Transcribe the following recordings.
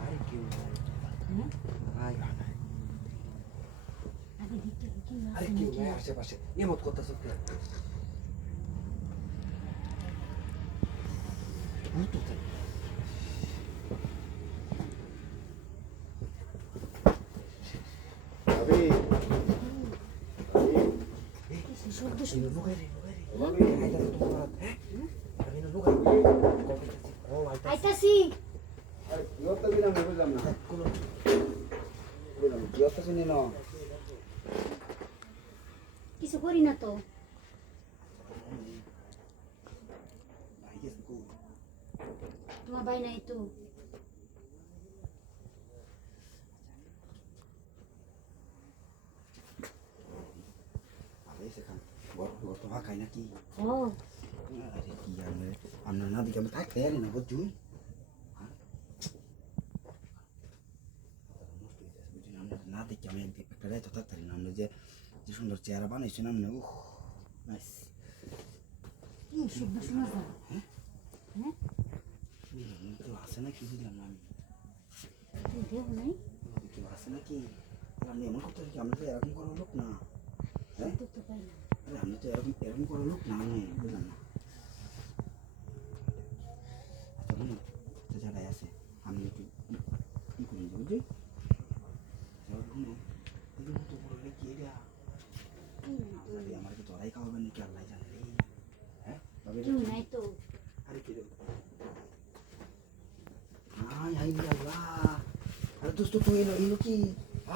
আরে কেউ নাই। আয় নাই। আরে কেউ নাই আশেপাশে এমত করতেছ কে? ভূত তো তাই। ভাবি আইতাছি আরে কি হতে দিলাম না বুঝলাম না বুঝলাম কি হতে শুনি না কিছু করি না তো তোমার ভাই নাই তো খাই নাকি ও আরে কি আমরা না দিকে আমি থাকতে জানি না বুঝছি না দেখি আমি একটা রাইতে থাকতে পারি না আমরা যে সুন্দর চেহারা বানাইছি না আমরা উহ নাইস শুভ শোনা যায় হ্যাঁ কেউ আসে না কি বুঝলাম না আমি দেহ নাই কেউ আসে না কি আমি এমন করতে কি আমরা তো এরকম করার লোক না হ্যাঁ তো পাই না আরে আমি তো এরকম করার লোক না আমি বুঝলাম না তখন তো যারাই আছে আমি একটু ই করি বুঝলি এরকম তো করলে কি এটা আমার কি তোরাই খাওয়াবেন নাকি আল্লাহ জানে রে হ্যাঁ কেউ নাই তো আরে কি রে হাই হাই আল্লাহ আরে দোস্ত তুই এলো কি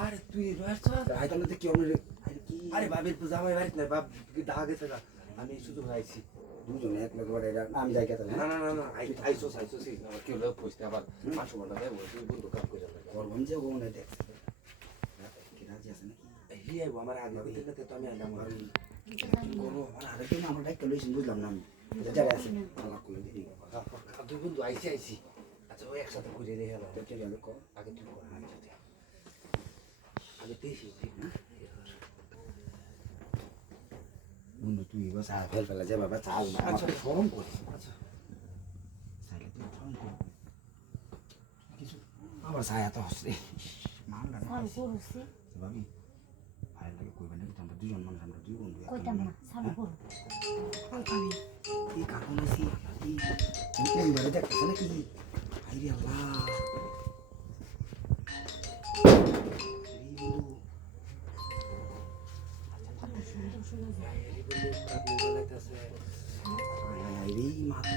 আরে তুই রয়েছ? হাইতালে দেখি আমি আরে কি আরে বাবির পূজা আমার বাড়িতে নাই, বাপ দেখা গেছে না। আমি শুধু আইছি। দুজনে এক লগে বাড়ি আমি যাই কেতালে না না না না আইসোস আমার কেউ লোক পৌঁছতে আবার 500 ঘন্টা দেয় তুই বন্ধু কাম করে যাবে। করবেন যে ওনে দেখছে কি রাজি আছে নাকি হি আইবো আমার আগে থেকে তো আমি আইলাম আর করবো মানে আরেকদিন আমরা ডাক্তার লইছি বুঝলাম না আমি যারা আছে আল্লাহ করে দিই দুই বন্ধু আইছি। আচ্ছা ওই একসাথে ঘুরে রে হলো। তো চলে কো আগে তুই কর আগে দেখি না বন্ধু তুই এবার চা ফেলা যায় বাবা চা আচ্ছা গরম করে আচ্ছা চাইলে তুই গরম কর কিছু আবার ছায়া তো হচ্ছে মামলা না আর করছি ভাবি ভাই লাগে কইবেন না কিন্তু আমরা দুজন মানুষ আমরা দুই বন্ধু কইতাম না চালু করো কইতাম এই কাকু নাকি এই পরিবারে দেখতেছে নাকি আইরে আল্লাহ এই বন্ধু সুন্দর শোনা যায় এই বন্ধু কাজ বলাইতাছে আইরে মাথা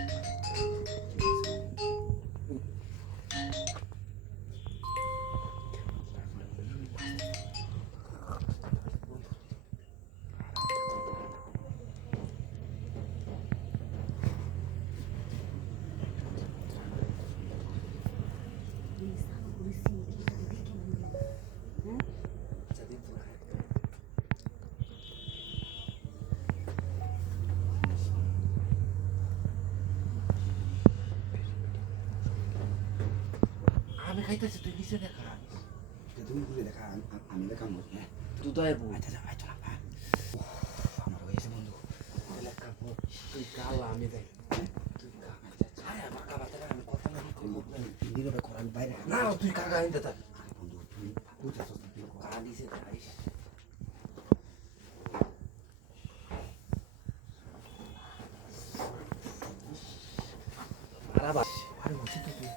আমি খাইতেছি তুই নিচে দেখা তুমি ঘুরে দেখা আমি দেখা মত হ্যাঁ তুই তো আইবো আচ্ছা আচ্ছা না হ্যাঁ আমার হয়েছে বন্ধু তাহলে এক কাম কর, তুই গালা আমি যাই তুই আরে আমার কাবা থেকে আমি কথা না নীরবে কর আমি বাইরে না তুই কাকা আনতে থাক আরে বন্ধু তুই বুঝাচ্ছিস না তুই কাকা নিচে যাইস আরে বাস আরে বলছি তো তুই